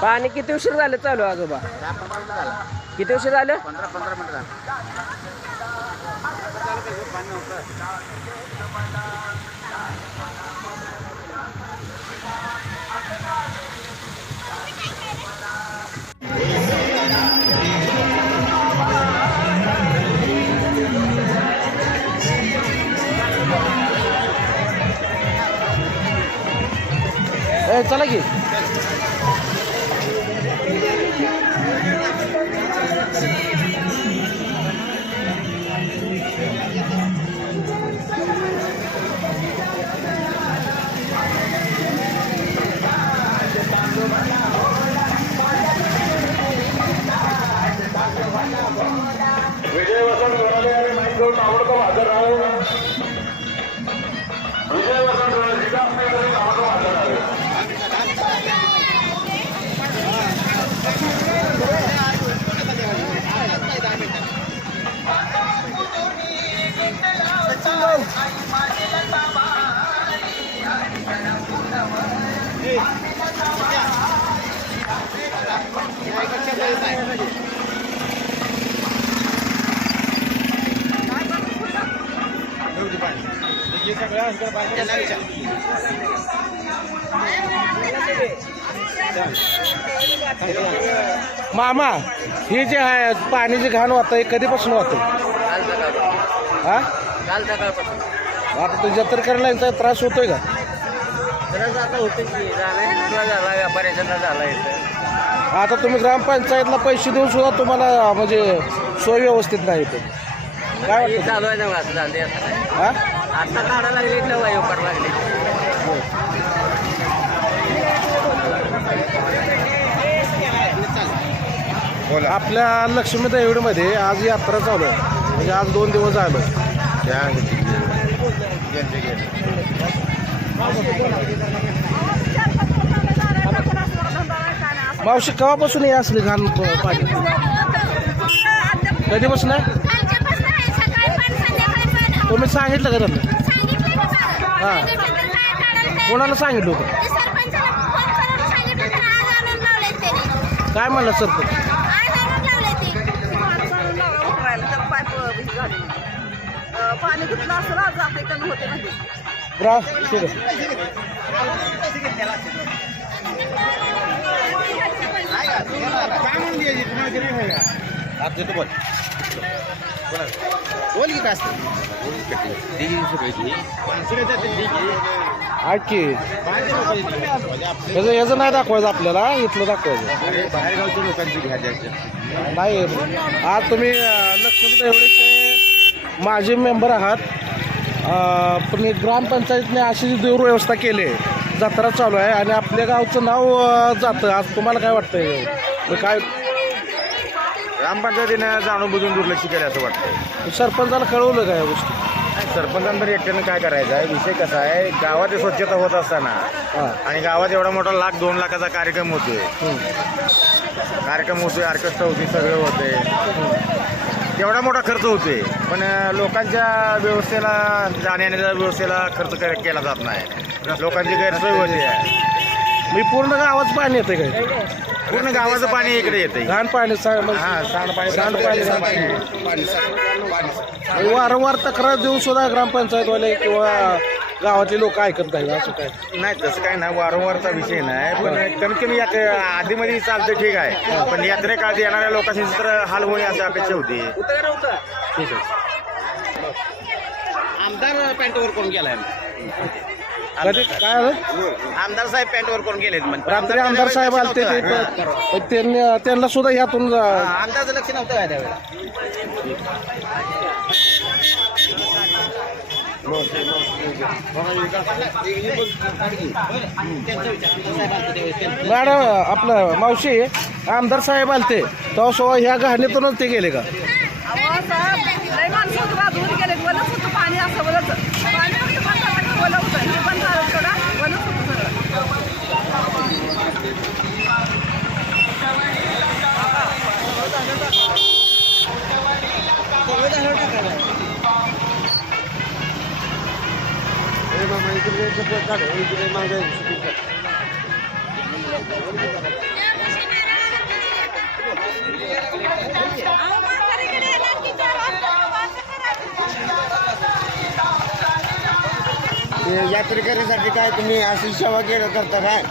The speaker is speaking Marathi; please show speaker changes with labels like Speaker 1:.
Speaker 1: पाणी किती उशीर झालं चालू आजोबा? किती उशीर झालं
Speaker 2: पंधरा पंधरा मिनिट झालं?
Speaker 1: चला की. मामा हे जे आहे पाणी जे घाण वाहतं हे कधीपासून वाहतं हा?
Speaker 2: काल सकाळपासून.
Speaker 1: आता तुझ्या तर करायला त्रास होतोय का?
Speaker 2: त्रास आता होते की झाला झाला झाला इथं.
Speaker 1: आता तुम्ही ग्रामपंचायतला पैसे देऊन सुद्धा तुम्हाला म्हणजे सोय व्यवस्थित नाही इथे. काय
Speaker 2: हे
Speaker 1: वाटतं?
Speaker 2: चालू आहे ना झाले आता काय.
Speaker 1: हा?
Speaker 2: आता काढा लागले इथलं वायू लागले.
Speaker 1: आपल्या लक्ष्मी देवडीमध्ये आज यात्रा चालू आहे. म्हणजे आज दोन दिवस झालो मावशी केव्हापासून हे असले घाण पाणी? कधीपासून तुम्ही सांगितलं का त्यांना? हां. कोणाला सांगितलं होतं? काय म्हणलं सरपंच?
Speaker 3: पाणी कुठलं असं राहत कमी होते म्हणजे
Speaker 2: बोल. की काय
Speaker 1: ऐक की. याचं याचं नाही दाखवायचं आपल्याला इथलं दाखवायचं.
Speaker 2: बाहेरगावच्या लोकांची घ्या
Speaker 1: नाही आज तुम्ही अं, लक्ष्मी माजी मेंबर आहात. पण ग्रामपंचायतने अशी जी दुर्व्यवस्था केली आहे जत्रा चालू आहे आणि आपल्या गावचं नाव जातं. आज तुम्हाला काय वाटतंय? हे काय?
Speaker 2: ग्रामपंचायतीनं जाणून बुजून दुर्लक्ष केलं असं वाटतं
Speaker 1: सरपंचाला कळवलं का या गोष्टी?
Speaker 2: सरपंचांतर एकट्यानं काय करायचं आहे? विषय कसा आहे? गावात स्वच्छता होत असताना
Speaker 1: हां.
Speaker 2: आणि गावात एवढा मोठा लाख दोन लाखाचा कार्यक्रम होतोय. कार्यक्रम होतोय ऑर्केस्ट्रा होते सगळं होतंय. एवढा मोठा खर्च होतोय. पण लोकांच्या व्यवस्थेला जाण्याच्या व्यवस्थेला खर्च के- केला जात नाही. लोकांची गैरसोय होते
Speaker 1: मी पूर्ण गावात पाणी येते काय
Speaker 2: पूर्ण गावाचं पाणी इकडे येते
Speaker 1: घाण पाणी म्हणजे
Speaker 2: हा सांडपाणी
Speaker 1: सांडपाणी वारंवार तक्रार देऊन सुद्धा ग्रामपंचायतवाले किंवा गावातले लोक ऐकत नाही असं काय?
Speaker 2: नाही तसं काय नाही वारंवारचा विषय नाही पण कमीत कमी यात आधीमध्ये चालतं ठीक आहे. पण यात्रे काळात येणाऱ्या लोकांची तर हाल होणे अशी अपेक्षा होती.
Speaker 1: ठीक आहे.
Speaker 2: आमदार पॅन्टवर कोण गेलाय?
Speaker 1: कधी? काय आलं
Speaker 2: आमदार साहेब पॅन्टवर कोण गेलेत म्हणजे
Speaker 1: रात्री आमदार साहेब आलते ते त्यांनी त्यांना सुद्धा यातून जा-
Speaker 2: आमदारचं लक्ष नव्हतं काय त्यावेळेला?
Speaker 1: मॅडम आपलं मावशी आमदार साहेब आलते. तेव्हा ह्या घाणीतूनच ते गेले का
Speaker 3: अहो साहेब लय माणसं होतं बाजून गेले वलच होतं पाणी असं वलच पाणी फक्त बंद झालं का वलं होतं हे पण झालं थोडा वलच होतं सगळं
Speaker 4: मामा इकडे काढ इकडे मागे यात्रेकरीसाठी काय तुम्ही अशी सेवा केलं करता काय?